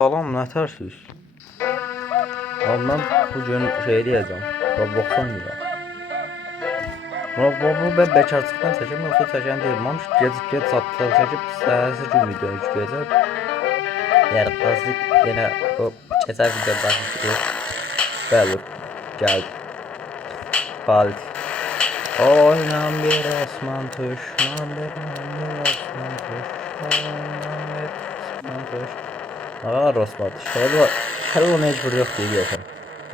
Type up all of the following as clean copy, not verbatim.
Salam, ne tersiniz? Abi ben bugün şey diyeceğim. Roblox'tan gireceğim. Roblox'u ben bekarlıktan seçim yoksa seçen değilim. Ama gecikket sattılar seçip səhərsi gün video yükləyəcəm. Yəni azlık yine o keçən video baxmışdı. Bəli, gəldi. Halit. Oynan bir osman tuş, bir osman tuş, oynan bir osman tuş. Aa Rosmat. Hello mecbur yok diye diyorsun.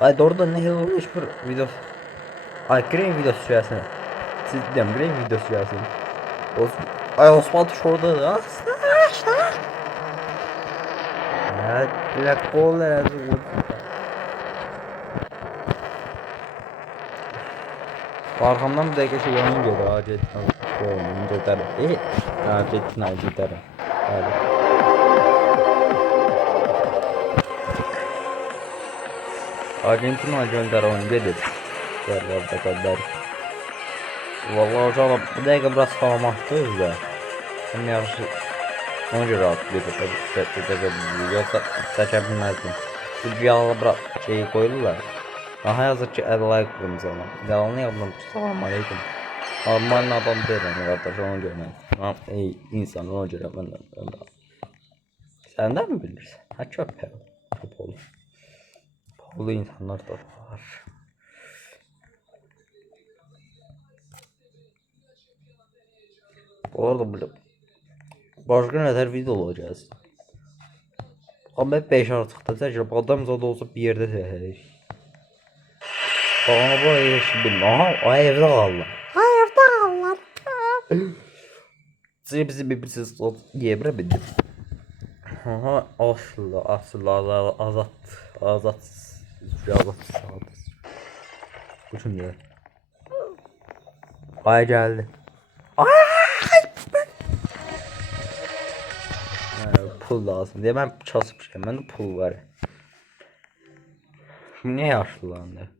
Ay doğrudan ne Hello mecbur video. Ay Green videosu gelsin. Siz diyorum Green videosu gelsin. Ay Osman şurada da. Ya la cola. Arkamdan bir dakika şey yanım geliyor. Acil. Acil. Hadi. Argentina gönder oyun gelir. Serverda kadar. Vallahi hocam bir dakika biraz sağlamaktayız da. Hem yaxşı ona göre atlayıp yoksa seçebilmezdim. Çünkü yağlı bırak şeyi koydular. Aha yazık ki el like kurmuş ama. Yalanı yapdım. Salam aleyküm. Normal adam değilim kardeş ona göre. Ey insan ona göre ben de. Senden mi bilirsin? Ha çöp ya. Çöp olur. Pahalı insanlar da var. Bu arada böyle başka neler video olacağız. Ama hep 5 artıkta tecrübe adam zada olsa bir yerde seher. Bana bu yaşım bilmem. Aha o evde kaldı. Ha evde kaldı. Bizi birbirsiz yiyebilemedim. Aha aslı azat. Bu şimdi. Ay geldi. Pul lazım diye ben çalışmışım. Ben de pul var. Şimdi ne yaşlandı?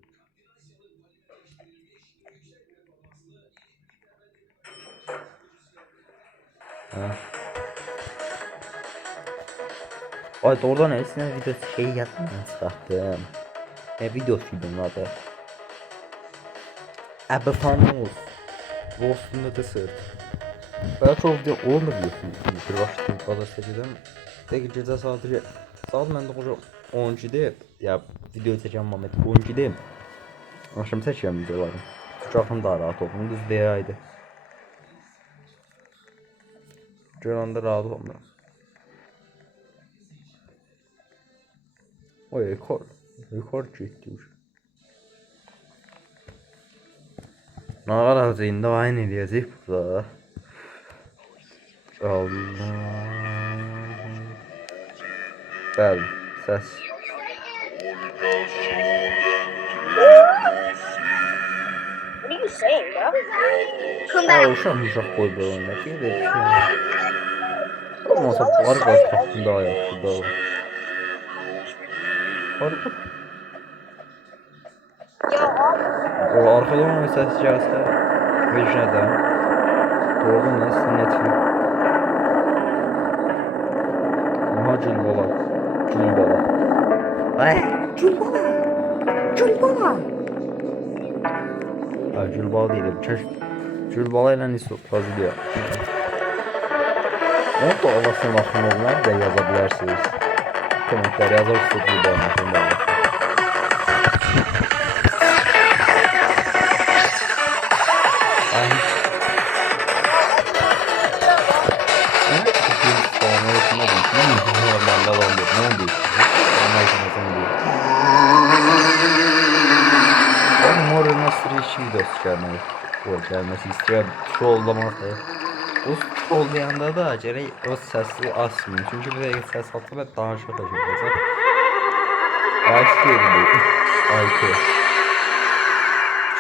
Ha. Ay doğrudan esine videosu şey yaptım sattım. Ne videosuydu adı? Abi Fanus. Boston'da da sırt. Ben çok video olmuyorsun. Bir başlayayım fazla seçeceğim. Tek gece sadece ben de koca 10. değil. Ya video seçeceğim Mehmet 10. değil. Akşam seçeceğim videoları. Uçakım daha rahat olsun. Düz bir aydı. Cananda rahat olmuyor. O rekor çekmiş. Ne kadar hazırında aynı diyecek burada. Allah. Bəli, səs. What are you saying, bro? Come Ya back. uşaq qoy bu oyunda ki, bir şey. Olmasa var qaz hakkında daha yaxşı da. Harika. O arkadan o ses gəlsə, vecnədə. Doğru nə sünnətli. Aha Gülbala. Ay Gülbala. Ha Gülbala deyiləm. Gülbala ilə nisə yazılıyor. Onu da olasın axınlar da yaza bilərsiniz. Kommentlər yazırsınız Gülbala. Gelmesi istiyor trollamak. O trollayanda da acele o sesi asmıyor. Çünkü bir de ses altı ve daha çok acayip. Başlıyorum bu. Ayko.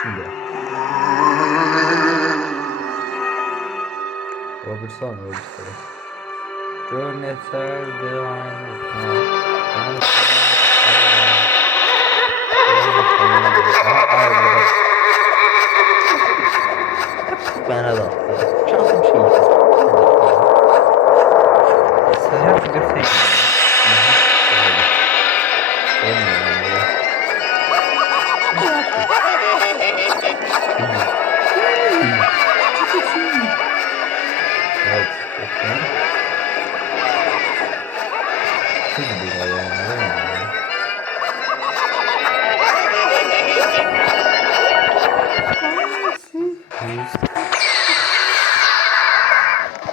Şimdi. O bir saniye. Görneserdi aynı. Bana da. Şansım şey. Seher video çekmiyor. Kız bir hayvan değil mi?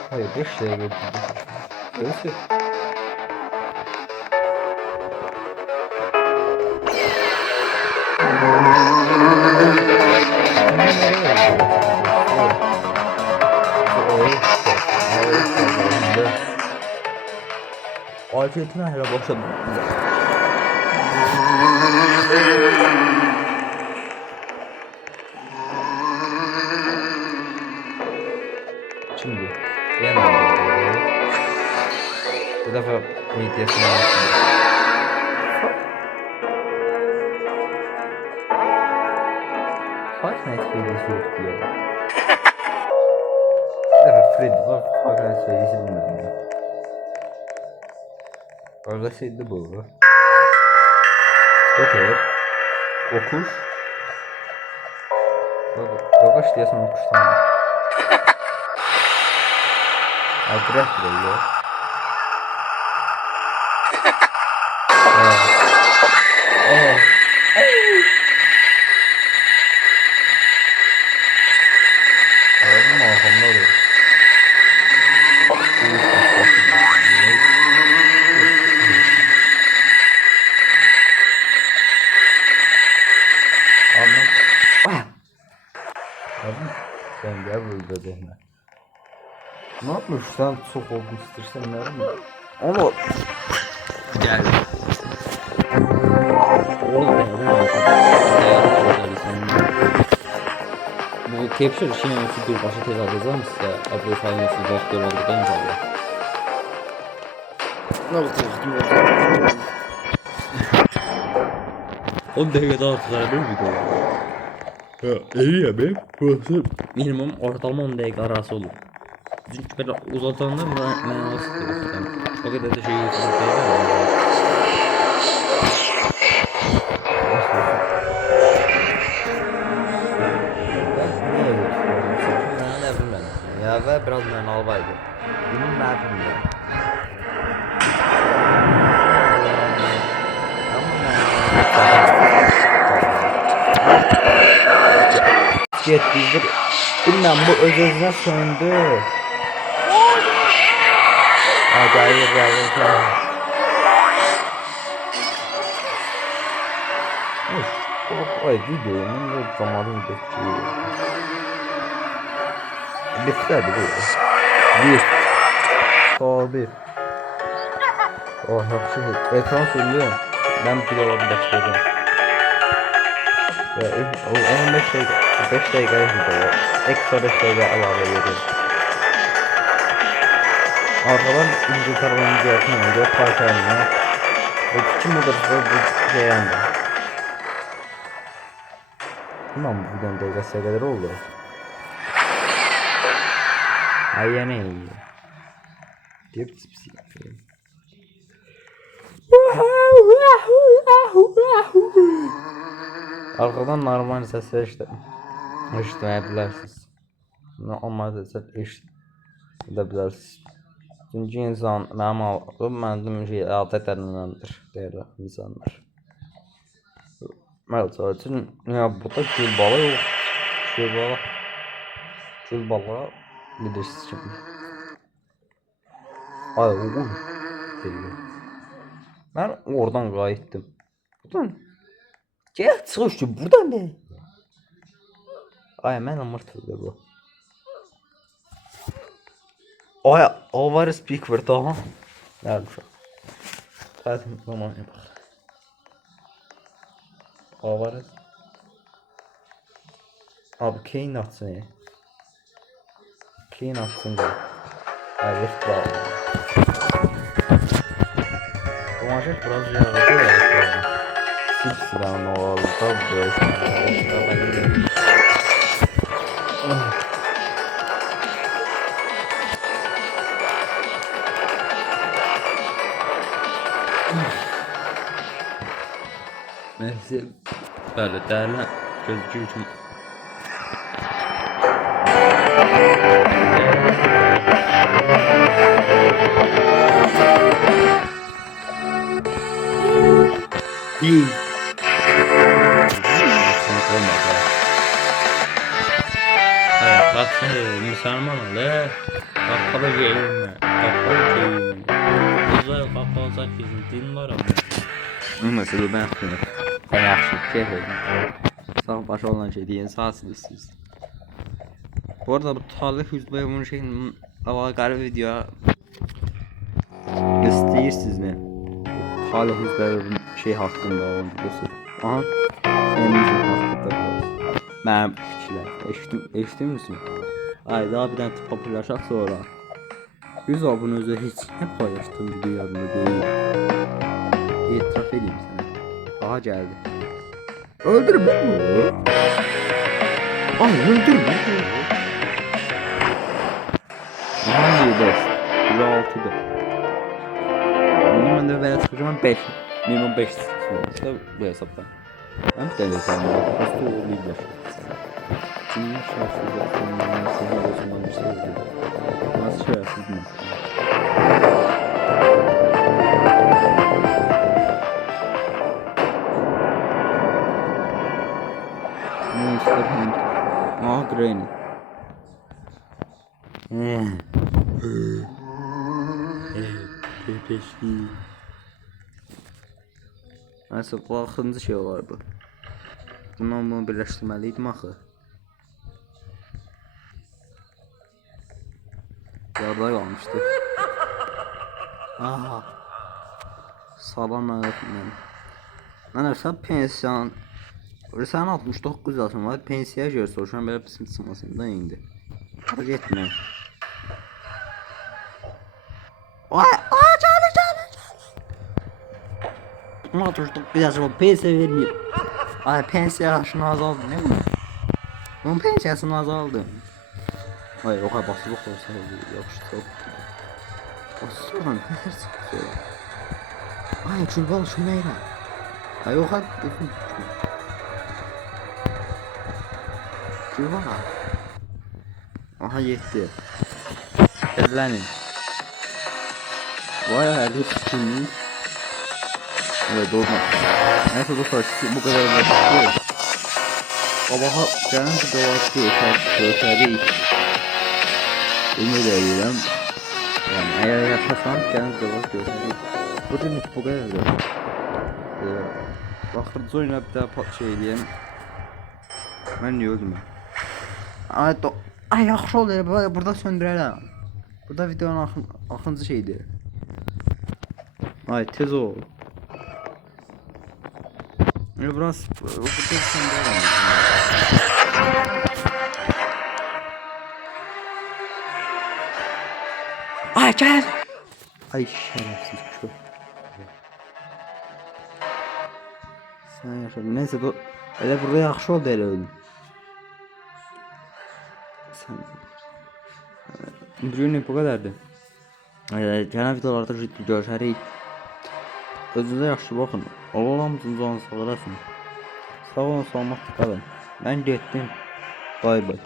Hayır 5 liraya götürdüm. Öyleyse. Afiyetine hele başladım. Şimdi bu defa medyasını açtım. Five Nights Freddy's yok diyor. Bir defa Freddy var. Five Nights Freddy'si bilmem ya. Öylesiydi bu. Joker. Okuş. Gagaş diyorsan okuştan var. Ay bırak burayı ya. Anladın mı? Arkamda oluyor. Abi sen gel burada deme. Ne yapmış sen çok olgun istersen ne mi? Onu gel. Bu capture işine bir başa tez alacağım size. Abla sayın siz doktor olduktan sonra. Ne oldu? 10 dakika daha tutabilir miydi o? Ya iyi ya be. Burası minimum ortalama 10 dakika arası olur. Çünkü böyle uzatanlar ben nasıl diyorum. O kadar da şey yapıyorum. Ya ve biraz mənalı var idi. Bunun nə bilmirəm. Get bizdir. Bilmem bu öz-özünə söndü. Acayip gəldi. Ay videonun da zamanını geçiyor. Bitti bu. Bir. Abi. Oh yaxşı. Ekran söylüyorum. Ben bir dolabı başladım. Ya 15 dakika 5 dakika yapıyor. Ekstra 5 dakika əlavə ediyorum. Arkadan İngiltere oyuncu yapmıyor. Parçalanıyor. Kim bu da bu şey yandı. Tamam bu videonun dakikası kadar oldu. Ay ne iyi. Dip pisi. Arkadan normal sesler işte. Eşitmeyebilirsiniz. Normal sesler eşitebilirsiniz. Çünkü insan mənim aldığım mənim şey adət ədinəndir deyirlər insanlar. Mesela için ya burada gül balı yok. Gül balı bilirsiniz şimdi. Ay oğlum. Ben oradan qayıtdım. Buradan. Gel çıkış ki buradan ne? Ay mən amırtıldı bu. Ay Alvarez Pickford aha. Nerede şu? Zaten zaman bak. Alvarez. Abi Kane atsın ya. Kane atsın da. Evet var. Bu maçı biraz yağdı ya. Silsilen oldu böyle. Neyse böyle değerli gözüküyor için İyi. Hayır, kalksın Müslüman ol he. Kapalı giyinme. Kapalı giyinme. Kızlar kapalı zaten din var ama. Mesela ben yapıyorum. Ben yaxşı keyif edin. Sağ başı olan şey deyin sağ siz. Bu arada bu Talih Yüzbaşı'nın şeyin əlaqəli video istəyirsiniz mi? Talih Yüzbaşı'nın şey haqqında olan videosu. Aha. Feminism haqqında. Mənim fikirlər. Eşitdin misin? Ay daha bir dənə populyarlaşaq sonra. 100 abunə özü heç nə paylaşdığım video yadımda deyil. İtiraf edeyim sənə. Aha gəldi. Öldürme. Ay öldürme. Hangi best? 106'da. Bunun da veya çıkacağım 5. Minimum 5 çıkmışsa bu hesaptan. Ben bir tane hesabım var. Hasta olabilir. Kimin şartsız yaptığından seni bozulmamış sevdi. Nasıl şartsız mı? Monster Hunter. Ah Granny. Pepeşki. Neyse bu axırıncı şey olar bu. Bundan bunu birləşdirməliydim axı. Yarıda qalmışdı. Aha. Salam öğretmenim. Mən hesab pensiyan. Sen 69 yaşın var. Pensiyaya göre soruşan böyle bizim sımasında indi. Hadi etme. Ay canım. 69 yaşım var. Pensiya vermiyor. Ay pensiya yaşını azaldı ne mi? Bunun pensiyasını azaldı. Ay o kadar basılı olsa yakıştı çok. Basılı olan ne çıkıyor? Ay çulbal şu neyler? Ay o kadar. Var. Aha yetti. Ellenin. Vay hadi sıkıntı. Evet olmaz. Neyse dostlar bu kadar basit. Babaha canım bir dolaştı gösterdi. Ümit ediyorum. Yani eğer yaşasam canım dolaştı gösterdi. Bugün bu kadar. Bakırcı oyuna bir daha şey diyeyim. Ben niye öldüm ben? Ay yaxşı olur burada söndürərəm. Burada videonun axıncı şeydir. Ay tez ol. Biraz burada söndürərəm. Ay gəl. Ay şərəfsiz köp. Sən yaşadın. Neyse bu elə burada yaxşı oldu elə öldüm. Bugünlük bu kadardı. Genel videolarda görüşərik. Özünüzə yaxşı baxın. Allah hamısını canınızı sağ olasın. Sağ olun, salamat qalın. Mən getdim. Bay bay.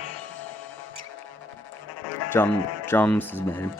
Canımsınız mənim.